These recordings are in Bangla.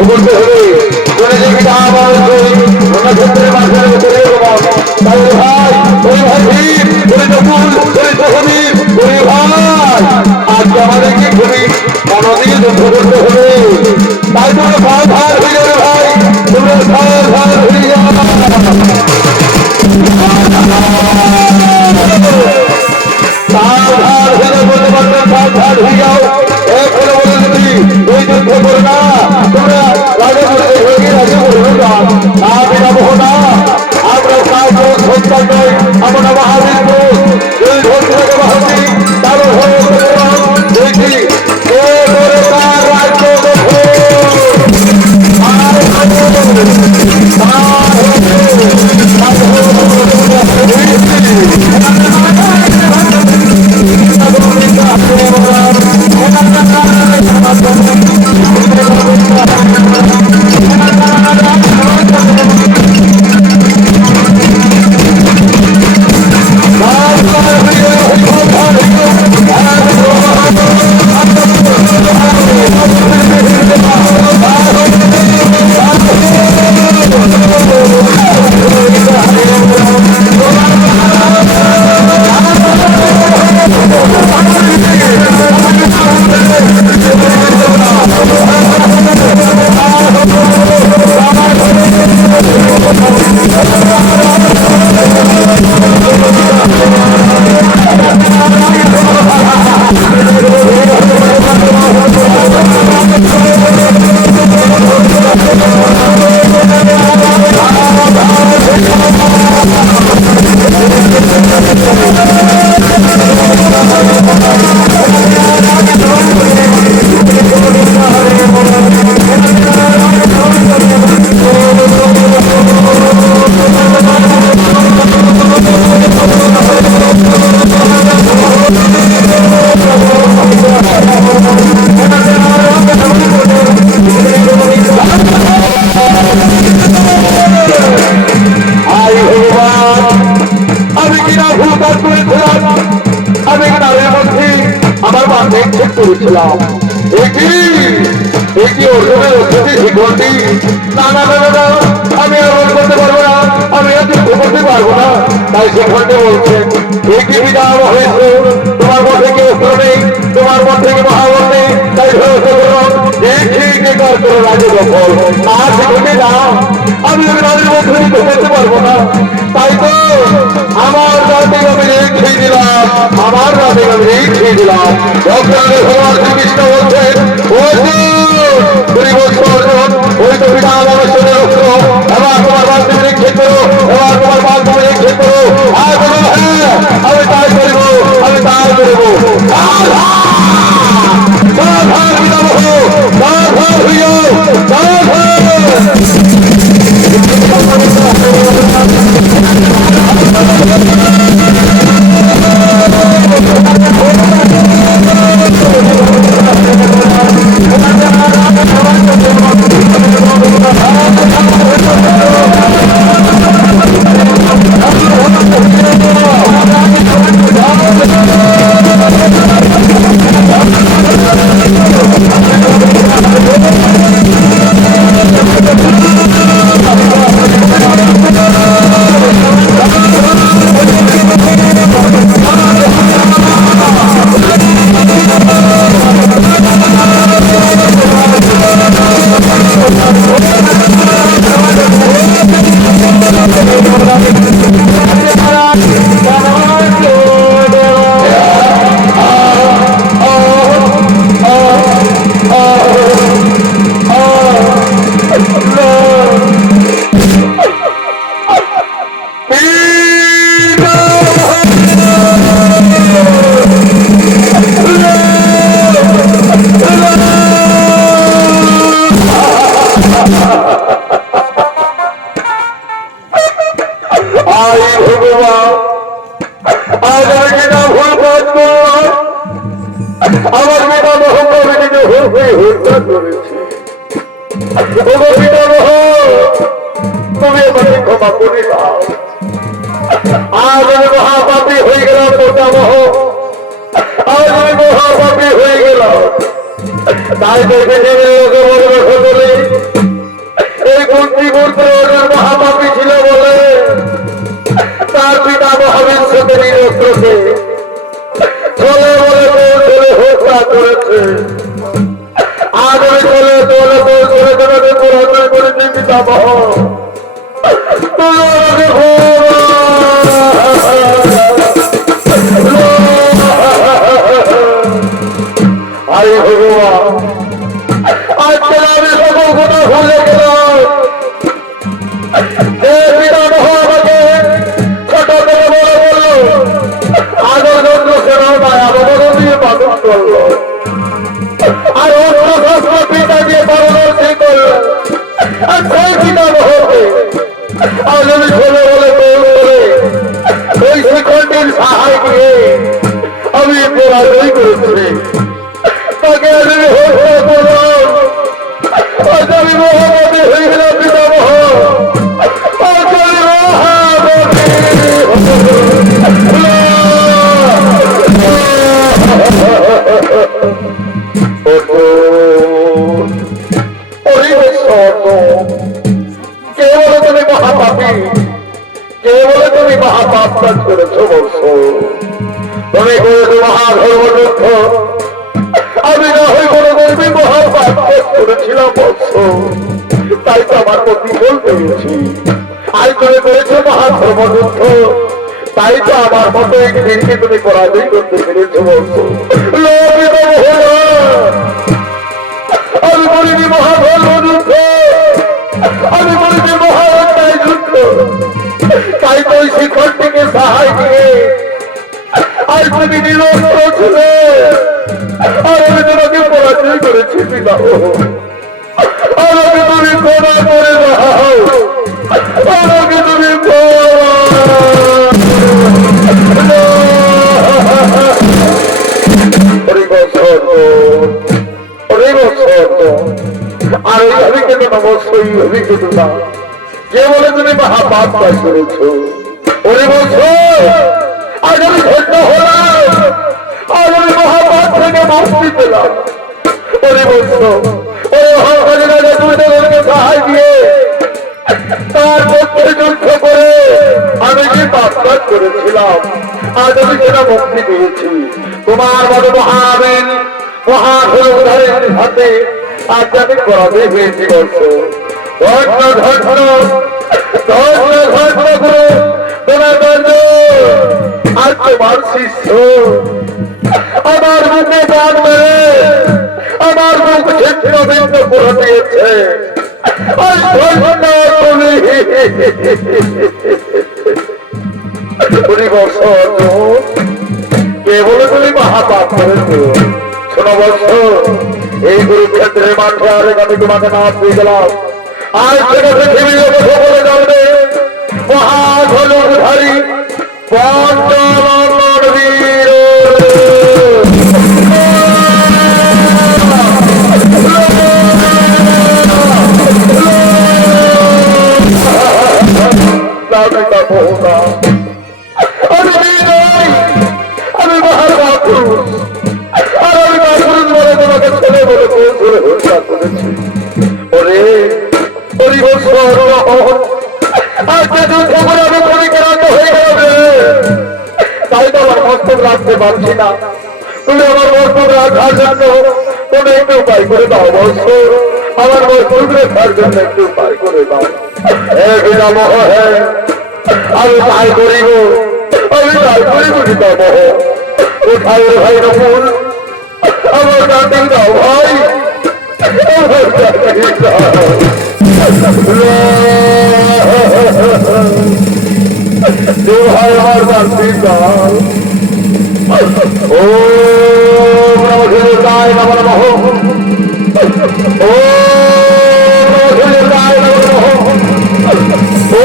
করতে হবে করে যে কিনা আমার ক্ষেত্রে মাঝে করে তাই ভাই ওই ভাই ওই নকুল ওই সহদীপ ওই ভাই আজকে আমাদেরকে খুবই মনোদিকে যুদ্ধ করতে হবে তাই তোমরা সাবধান হয়ে যাবে ভাই তোমরা সাবধান হয়ে যাবে সাবধান হয়ে বলতে পারবেন সাবধান হয়ে যাও এখনো বলে যদি ওই যুদ্ধ করো না তোমরা রাজা বলে হয়ে রাজা বলবে না বেরাবো না আমরা সাহায্য সন্তান নয় আমরা মহাবীর এই ধর্মকে মহাবী তার হয়ে দেখি তার রাজ্য করেছিলাম আমি আর করতে পারবো না আমি আর যুদ্ধ করতে পারবো না তাই সে ঘন্টে বলছেন একই বিধান হয়েছে তোমার মধ্যে কি অস্ত্র নেই তোমার মধ্যে কি মহাবল নেই তাই রাজ্য দখল আর সে ঘটে না আমি রাজের মধ্যে যুদ্ধ করতে পারবো না তাই তো আমার রাতে আমি খেয়ে দিলাম আমার রাতে আমি খেয়ে দিলাম ভগবান শ্রীকৃষ্ণ বলছেন ওই তো পিতা আমার শরীর অস্ত্র এবার তোমার বাদ তুমি নিক্ষেপ করো এবার তোমার বাদ তুমি নিক্ষেপ করো আর বলো হ্যাঁ আমি তাই করবো আমি তাই করবো সাবধান পিতামহ সাবধান হইও তাই দেখে লোকে বলবে কুন্তি গোত্রের মহাপাপী ছিল বলে তার পিতা মহাবিশ্বকে নিরস্ত্রকে চলে বলে কৌশলে হত্যা করেছে। আদরে চলে চলে কৌশলে তোমাকে পরাজয় করেছে পিতামহ। আরে ভগবান, আজকে আমি সকল কথা ভুলে গেলাম। যে পিতামহ আমাকে ছোট থেকে বড় করলো, আদর যত্ন সেবা মায়া বাবা দিয়ে পালন করলো, আর অন্য শাস্ত্র পিতা দিয়ে পরবর্তী করলো। আর সেই পিতামহকে আজ আমি ছোলে বলে করে ওই শিখণ্ডীর সাহায্য দিয়ে আমি পরাজয় করেছি। তাকে আমি হত্যা করলাম। আজ আমি মহামতি হয়ে গেলাম পিতামহ। আজ আমি মহামতি। কে বলে তুমি মহাপাপী? কে বলে তুমি মহাপাপ কাজ করেছো? বলছ তুমি করেছো মহাধর্মযুদ্ধ। আমি না হয়ে কোনো গর্বে মহাপাপ কাজ করেছিলাম বলছ, তাই তো আমার প্রতিফল পেয়েছি। আজ তুমি করেছো মহাধর্মযুদ্ধ, তাই তো আমার মতো একদিনকে তুমি পরাজয় করতে পেরেছো বলছো। আমি বলিনি মহাধর্মযুদ্ধ, আমি বলিনি মহান্যায় যুদ্ধ। তাই তো ওই শিখণ্ডীকে সাহায্য দিয়ে আজ তুমি নিরস্ত্র ছিলে, আর আমি তোমাকে পরাজয় করেছি পিতামহ। আমাকে তুমি ক্ষমা করে দাও, আমাকে তুমি আর ওই অভিজ্ঞত অবশ্যই অভিজ্ঞত না। কে বলে তুমি মহাপাপ কাজ করেছ? ওরে বলছ আজ আমি ধন্য হলাম, আজ আমি মহাপাপ থেকে মুক্তি পেলাম। ওরে বলছ ওই অহংকারী রাজা তুমি তাদেরকে সাহায্য দিয়ে তার পক্ষে যুদ্ধ করে আমি যে পাপ কাজ করেছিলাম, আজ আমি সেটা মুক্তি পেয়েছি। তোমার মতো মহাবীর মহাধনুধারীর হাতে আজ আমি পরাজয় হয়েছি বলছ। ধন্য ধন্য ধন্য ধন্য গুরু তোমার ধন্য। আর তোমার শিষ্য আমার মুখে বাদ মেরে আমার মুখ ছিন্নভিন্ন করে দিয়েছে। কে বলে তুমি মহাপাপ করেছো? শোনো বৎস, এই কুরুক্ষেত্রের মাঠে আরেক আমি তোমাকে নাম দিয়ে গেলাম। আজ থেকে পৃথিবীর সকলে জানবে মহাধনুধারী পঞ্চনন্দন বীর। আমি বিনয়, আমি মহাপুরুষ, আর আমি মহাপুরুষ বলে তোমাকে ছেলে বলে ধরে হত্যা করেছি। ওরে আজকে যুদ্ধ করে আমি পরিক্রান্ত হয়ে গেলাম। তাই তো আমার মস্তক রাখতে পারছি না। তুমি আমার মস্তক রাখার জন্য কোনো একটু উপায় করে দাও বৎস। আমার মস্তক রাখার জন্য একটু উপায় করে দাও। পিতামহ, আমি তাই করিব, আমি তাই করিব পিতামহ। কোথায় ভাই রকুল? আমার কাছে দাও ভাই, আমার কাছে দাও। ভাই আমার কাছে দাও। ও নমঃ নমঃ নমঃ। ও নমঃ নমঃ। ও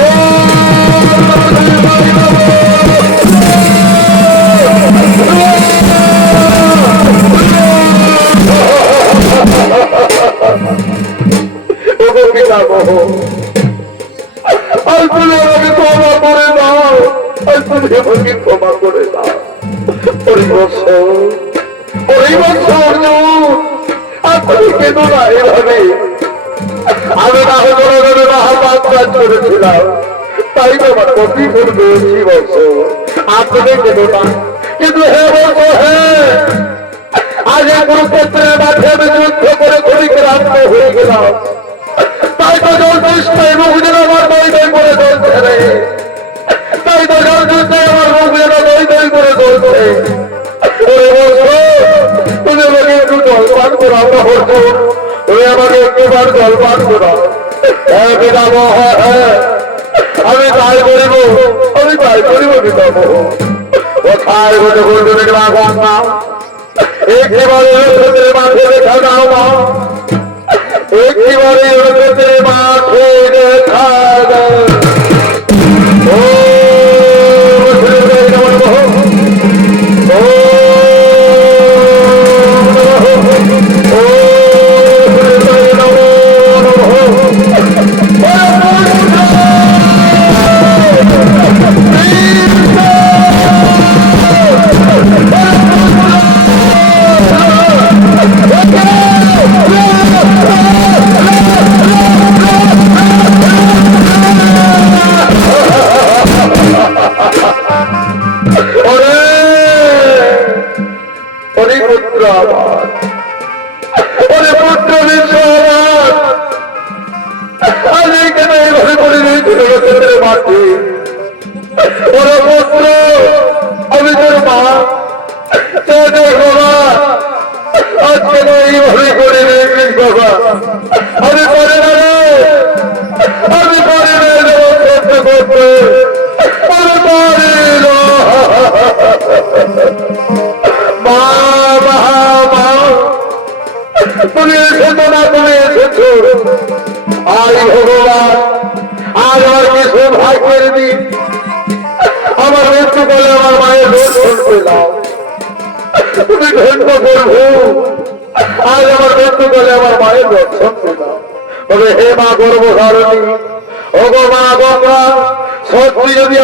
ক্ষমা করে দাও। আমি না হয়ে কাজ করেছিলাম, তাই তো আমার কপি করবে বৎস। আপনি কেন না, কিন্তু হে বৎস হ্যাঁ, আজ এই কুরুক্ষেত্রের মাঠে আমি যুদ্ধ করে ক্ষণিক্রান্ত হয়ে গেলাম, তাই তো জল তৃষ্ণায় মুখ যেন আমার দই দই করে চলছে রে, তাই তো জল তৃষ্ণায় আমার মুখ যেন দই দই করে চলছে। তুমি আমাকে একটু জলপান করাও না অর্জুন, তুমি আমাকে একটুবার জলপান করাও। হ্যাঁ পিতামহ, হ্যাঁ আমি তাই করিব, আমি তাই করিব পিতামহ। কোথায় বলে বলবে রাখুন না, একটিবারে মাঠে দেখা দাও না, একটিবারে মাঠে দেখা দাও। আমি তোর মা, বাবা আজকে এইভাবে করে বাবা আমি পারি না রে, আমি পারি না করতে করতে, আমি পারি না। মা মা মা তুমি এসেছো না, তুমি এসেছো। আই ভগবান, আজ আমার কি সৌভাগ্যের দিন, আমার মৃত্যু বলে আমার মায়ের দর্শন পেলাম। তুমি ধন্য করবো, আজ আমার মৃত্যু বলে আমার মায়ের দর্শন পেলাম। তবে হে মা গর্ভধারণী, ও গো মা গঙ্গা, সত্যি যদি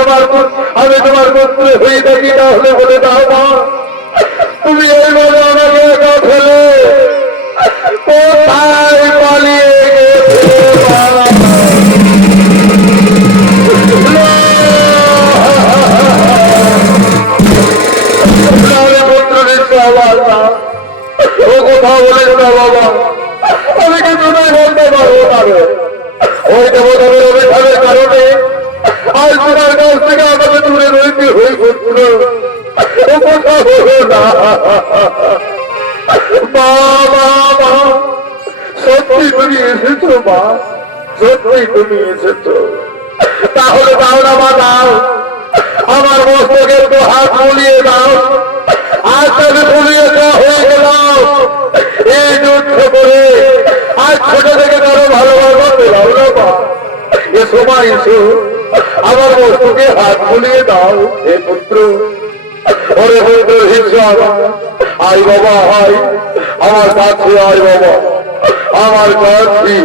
আমি তোমার পুত্র হয়ে থাকি, তাহলে বলে দাও মা, তুমি এইভাবে আমাকে একা ফেলে কোথায় পালিয়ে কোথাও বলেছ না বাবা, আমি কিন্তু বলতে পারবো না। ওই দেবতাদের অভিশাপের কারণে আজ তোমার কাছ থেকে আমাকে দূরে রয়েছে হয়ে ঘুরছিল। ও কথা বলো না মা, মা মা, সত্যি তুমি এসেছো মা, সত্যি তুমি এসেছো। তাহলে দাও না মা, দাও আমার মস্তকের তো হাত মুলিয়ে দাও। আজ তাকে মুলিয়ে দেওয়া হয়ে গেলাম এই যুদ্ধ করে। আজ ছোট থেকে কারো ভালোবাসা পেলাম না মা, এ সময় এসো আমার মস্তকে হাত মুলিয়ে দাও হে পুত্র। ওরে পুত্র হিংসা, আই বাবা হাই, আমার কাছে আয় বাবা, আমার কাছে।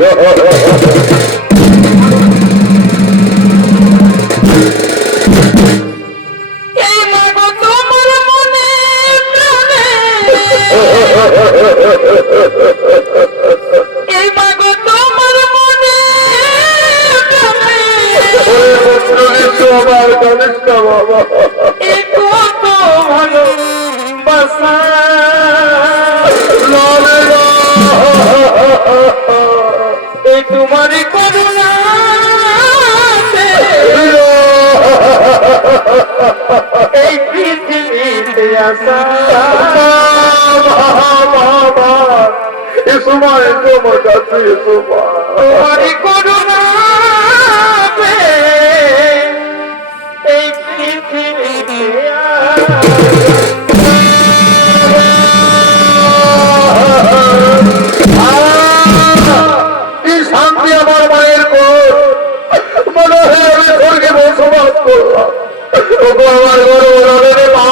আমার জানিস না বাবা, ভালো বাসা তোমারই করুণা এই পৃথিবীতে আসা এ সময় তোমার কাছে তোমারই করুণা এই পৃথিবীতে শান্তি আমার মায়ের পর মনে হয় আমি স্বর্গে বসবাস করলাম। আমার ঘরে মা,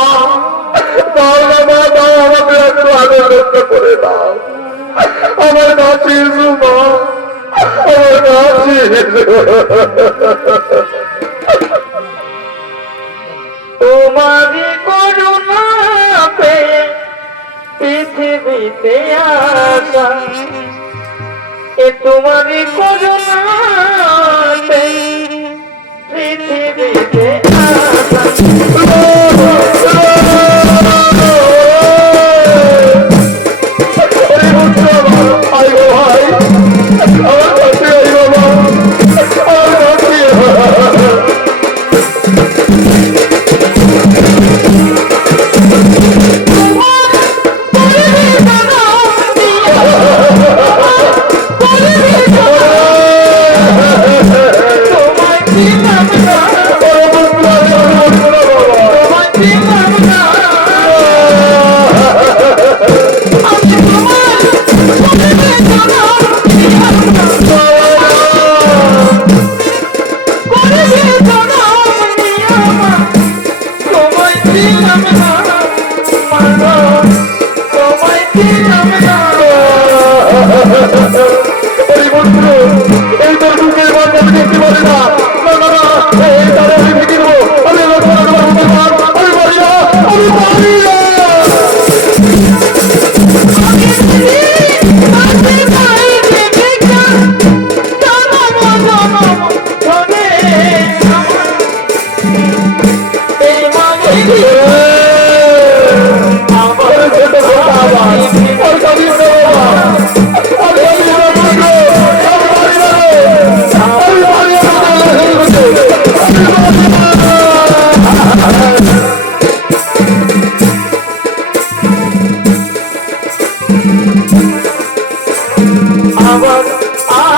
দাও না মা, দাও আমাকে একটু আনন্দ করে দাও। আমার কাছে এসো মা, আমার কাছে তোমারই করুণা পেয়ে পৃথিবীতে আসা এ তোমারই করুণাতে পৃথিবীতে আসা